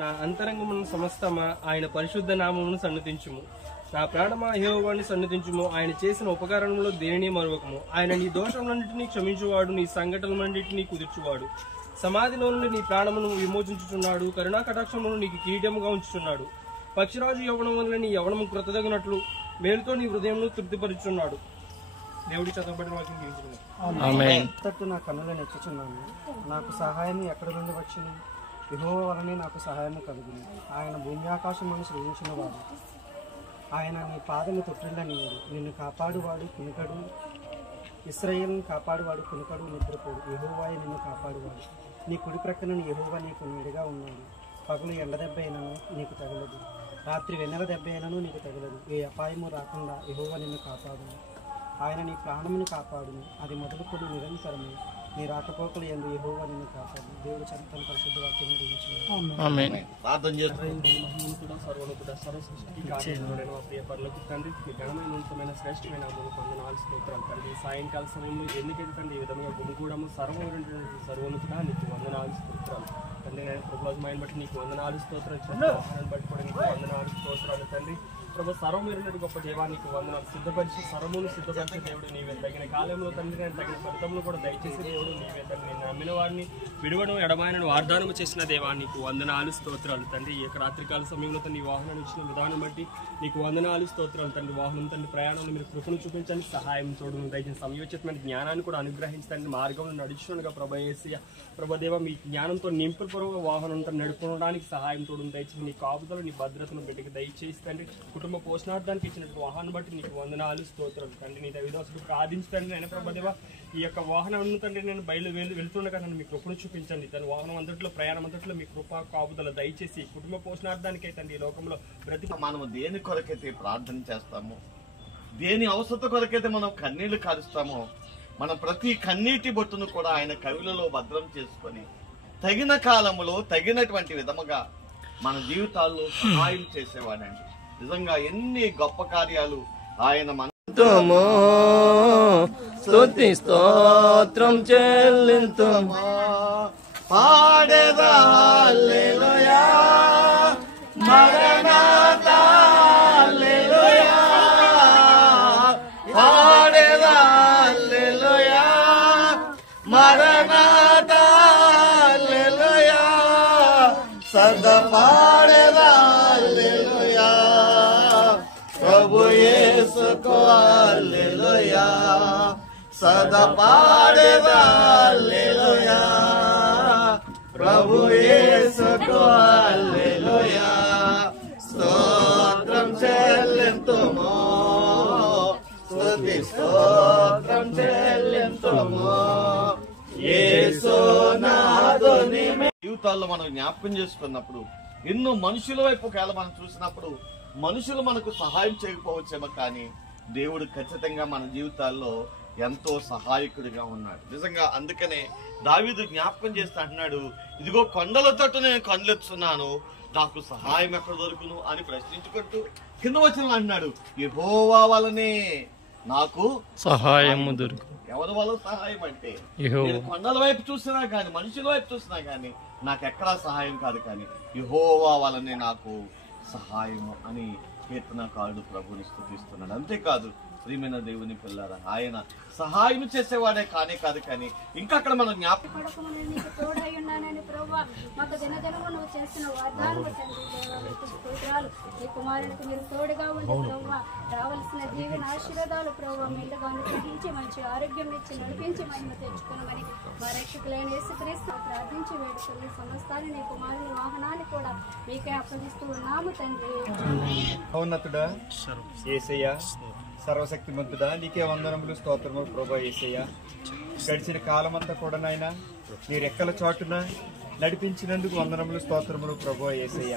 నా అంతరంగమును సమస్తమా ఆయన పరిశుద్ధ నామమును సన్నతించుము. నా ప్రాణమా యెహోవాని సన్నతించుము. ఆయన చేసిన ఉపకారములో దేనిని మరొకము. ఆయన నీ దోషములన్నింటినీ క్షమించువాడు, నీ సంఘటనలన్నింటినీ కుదుర్చువాడు. సమాధిలో నుండి నీ ప్రాణమును విమోచించుచున్నాడు. కరుణా కటాక్షమును నీకు కిరీటముగా ఉంచుచున్నాడు. పక్షిరాజు యవ్వనం వల్ల నీ యవ్వనము కృతదగినట్లు మేలుతో నీ హృదయమును తృప్తిపరుచున్నాడు. దేవుడి చదవబడిన వాక్యం దీవించును. నా కన్నులను ఎచ్చుచున్నాను. నాకు సహాయం ఎక్కడి నుండి వచ్చింది? యెహోవా వలనే నాకు సహాయం కలుగును. ఆయన భూమి ఆకాశమును సృజించిన వాడు. ఆయన నీ పాదము తొట్టిల్లనియడు. నిన్ను కాపాడువాడు కునుకడు. ఇశ్రాయేలును కాపాడువాడు కునుకడు, నిద్రపోడు. యెహోవాయే నిన్ను కాపాడువాడు. నీ కుడి ప్రక్కన యెహోవా నీకు నీడగా ఉన్నాడు. పగలు ఎండ దెబ్బ అయినను నీకు తగలదు, రాత్రి వెన్నెల దెబ్బ అయినను నీకు తగలదు. ఏ అపాయము రాకుండా యెహోవా నిన్ను కాపాడును. ఆయన నీ ప్రాణమును కాపాడును. అది మొదలుకొని నిరంతరము నీ రాకపోకలు యందు యెహోవా నిన్ను కాపాడు. దేవుడు తన పరిశుద్ధ వాక్యం ఘనమైన శ్రేష్టమైన వందనాలు స్తోత్రాలు తండ్రి. సాయంకాల సమయంలో ఎందుకైతే తండ్రి ఈ విధంగా గుమిగూడము సర్వోన్నతుడా నీకు వందనాలు స్తోత్రాలు తండ్రి. నేను ప్రభుత్వమైన బట్టి నీకు వందనాలు స్తోత్రాలు, వాహనాన్ని బట్టి కూడా నీకు వందనాలు స్తోత్రాలు తండ్రి. ప్రభు సర్వమేరున్నట్టు గొప్ప దేవానికి వందనాలు. సిద్ధపరిచి సర్వమును సిద్ధపరిచే దేవుడు నీవే. తగిన కాలంలో తండ్రి నేను తగిన ఫలితములు కూడా దయచేసి దేవుడు నీవే తండ్రి. నేను నమ్మిన వారిని విడువడం ఎడమాయనను వాగ్దానము చేసిన దేవా నీకు వందనాలు స్తోత్రాలు తండ్రి. ఈ యొక్క రాత్రికాల సమయంలో తండ్రి వాహనాన్ని ఇచ్చిన విధానం బట్టి నీకు వందనాలు స్తోత్రాలు తండ్రి. వాహనం తండ్రి ప్రయాణంలో మీరు కృపను చూపించండి, సహాయం తోడును దయచేసి సమయోచితమైన జ్ఞానాన్ని కూడా అనుగ్రహించండి. మార్గంలో నడుచుండగా ప్రభు యేసయ్య ప్రభదేవ మీ జ్ఞానంతో నింపుపూర్వక వాహనంతో నడుపుకోవడానికి సహాయం తోడును దయచేసి నీ కాపుదలు నీ భద్రతను బిడ్డకి దయచేసి తండ్రి. కుటుంబ పోషణార్థానికి ఇచ్చినట్టు వాహనం బట్టి నీకు వందనాలు స్తోత్రాలు తండ్రి. నీ దైవదాసుడు ప్రార్థించండి నేను ప్రభదేవ ఈ యొక్క వాహనం తండ్రి నేను వెళ్తుండగా నన్ను మీ కృపను చూపించండి. తన వాహనం అంతట్లో ప్రయాణం అంతట్లో మీ కృప కాపుదల దయచేసి కుటుంబ పోషణార్థానికి తండ్రి ఈ లోకంలో ప్రతి మనము దేని కొరకైతే ప్రార్థన చేస్తామో, దేని అవసరత కొరకైతే మనం కన్నీళ్లు కారుస్తామో, మన ప్రతి కన్నీటి బొట్టును కూడా ఆయన కవిలలో భద్రం చేసుకొని తగిన కాలంలో తగినటువంటి విధముగా మన జీవితాల్లో సహాయం చేసేవాడండి. నిజంగా ఎన్ని గొప్ప కార్యాలు ఆయన మన స్తుతి స్తోత్రం చెల్లింతుమా, పాడేదా హల్లెలూయా, మరణాతా హల్లెలూయా, పాడేదా హల్లెలూయా, మరణాతా హల్లెలూయా, సదా పాడేదా హల్లెలూయా, ప్రభు యేసుకు హల్లెలూయా, సదా పాడేదా హల్లెలూయా, ప్రభు యేసుకు హల్లెలూయా, స్తోత్రం చెల్లింతుము, స్తుతి స్తోత్రం చెల్లింతుము, యేసు నాదుని. జీవితాల్లో మనం జ్ఞాపకం చేసుకున్నప్పుడు ఎన్నో మనుషుల వైపు కేవలం మనం చూసినప్పుడు మనుషులు మనకు సహాయం చేయకపోవచ్చేమో, కానీ దేవుడు ఖచ్చితంగా మన జీవితాల్లో ఎంతో సహాయకుడిగా ఉన్నాడు. నిజంగా అందుకనే దావీదు జ్ఞాపకం చేస్తూ అంటున్నాడు, ఇదిగో కొండల తట్టు నేను కళ్ళెత్తున్నాను, నాకు సహాయం ఎక్కడ దొరుకును అని ప్రశ్నించుకుంటూ కింద వచ్చిన అంటున్నాడు, యెహోవా వలనే నాకు సహాయము దొరుకు. ఎవరి వల్ల సహాయం అంటే నేను కొండల వైపు చూసినా కానీ మనుషుల వైపు చూసినా కానీ నాకు ఎక్కడా సహాయం కాదు, కానీ యెహోవా వలనే నాకు సహాయము అని కీర్తనకారుడు ప్రభుని స్తుతిస్తున్నాడు. అంతేకాదు ప్రియమైన దేవుని పిల్లారా, ఆయన సహాయం చేసేవాడే కానే కాదు, కానీ ఇంకా అక్కడ మనం జ్ఞాపకం రావాల్సిన దీవెన ఆశీర్వాదాలు ప్రభావ మెండుగా అనుగ్రహించి మంచి ఆరోగ్యం ఇచ్చి నడిపించి మహిమ తెచ్చుకున్నామని మా రక్షకులైన యేసుక్రీస్తు ప్రార్థించి వేడుకొని సమస్తాన్ని నీ కుమారుని వాహనాన్ని కూడా మీకే అప్పగిస్తూ ఉన్నాము తండ్రి. ఉన్నతుడా యేసయ్య, సర్వశక్తిమంతుడా నీకే వందనములు స్తోత్రములు ప్రభా యేసయ్య. గడిచిన కాలమంతా కూడా నాయన నీ రెక్కల చాటున నడిపించినందుకు వందనములు స్తోత్రములు ప్రభా యేసయ్య.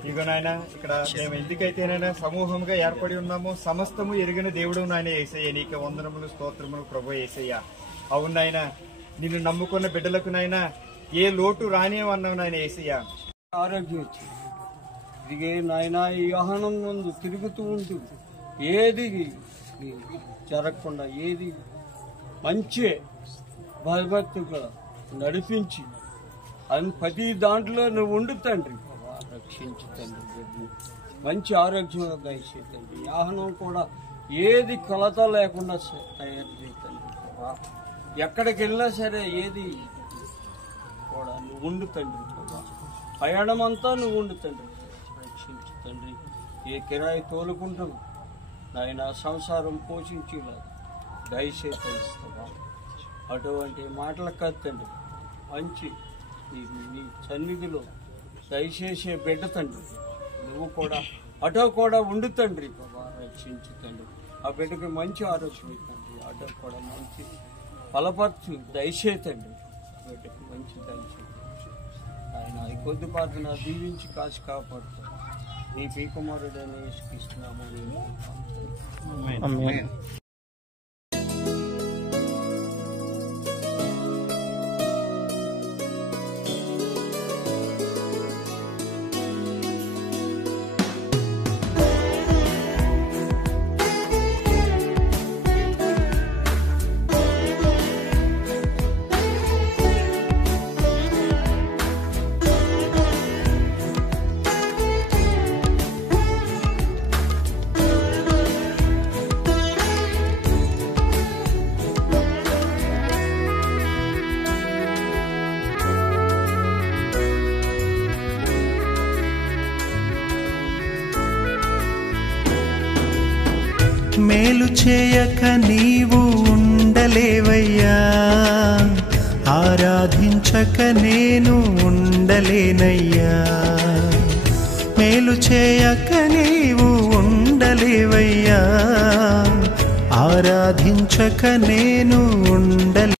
ఇదిగో నాయన ఇక్కడ మేము ఎందుకైతేనైనా సమూహంగా ఏర్పడి ఉన్నామో సమస్తము ఎరిగిన దేవుడు నాయన యేసయ్య, నీకే వందనములు స్తోత్రములు ప్రభా యేసయ్య. అవును నాయన, నిన్ను నమ్ముకున్న బిడ్డలకు నాయన ఏ లోటు రానివన్నావు నాయన యేసయ్య. ఆరోగ్యం వచ్చింది. తిరిగే నాయన ఈ వాహనం ముందు తిరుగుతూ ఉంటుంది, ఏది జరగకుండా ఏది మంచి భయభక్తిగా నడిపించి అని ప్రతి దాంట్లో నువ్వు ఉండు తండ్రి. రక్షించు తండ్రి బిడ్డని మంచి ఆరోగ్యంగా దయచేయి తండ్రి. ఆహారం కూడా ఏది కొలత లేకుండా తయారు చేయి తండ్రి ప్రభా. ఎక్కడికి వెళ్ళినా సరే ఏది కూడా నువ్వు ఉండు తండ్రి ప్రభా. ప్రయాణం అంతా నువ్వు ఉండు తండ్రి. రక్షించు తండ్రి. ఏ కిరాయి తోలుకుంటూ నాయన సంసారం పోషించేలా దయచేసి తెలుస్తావా. అటువంటి మాటల కాదు తండ్రి, మంచి నీ సన్నిధిలో దయచేసే బిడ్డ తండ్రి. నువ్వు కూడా అటో కూడా ఉండు తండ్రి బాబా. రక్షించు తండ్రి. ఆ బిడ్డకి మంచి ఆరోగ్యం తండ్రి. అటో కూడా మంచి ఫలపరచు దయచే తండ్రి. బిడ్డకి మంచి దయచే ఆయన ఈ కొద్దిపాటు నా దీవించి కాసి కాపాడుతాను. నీ పీకుమారుడైన యేసుక్రీస్తునామములో ఆమేన్. మేలు చేయక నీవు ఉండలేవయ్యా, ఆరాధించక నేను ఉండలేనయ్యా. మేలు చేయక నీవు ఉండలేవయ్యా, ఆరాధించక నేను ఉండలే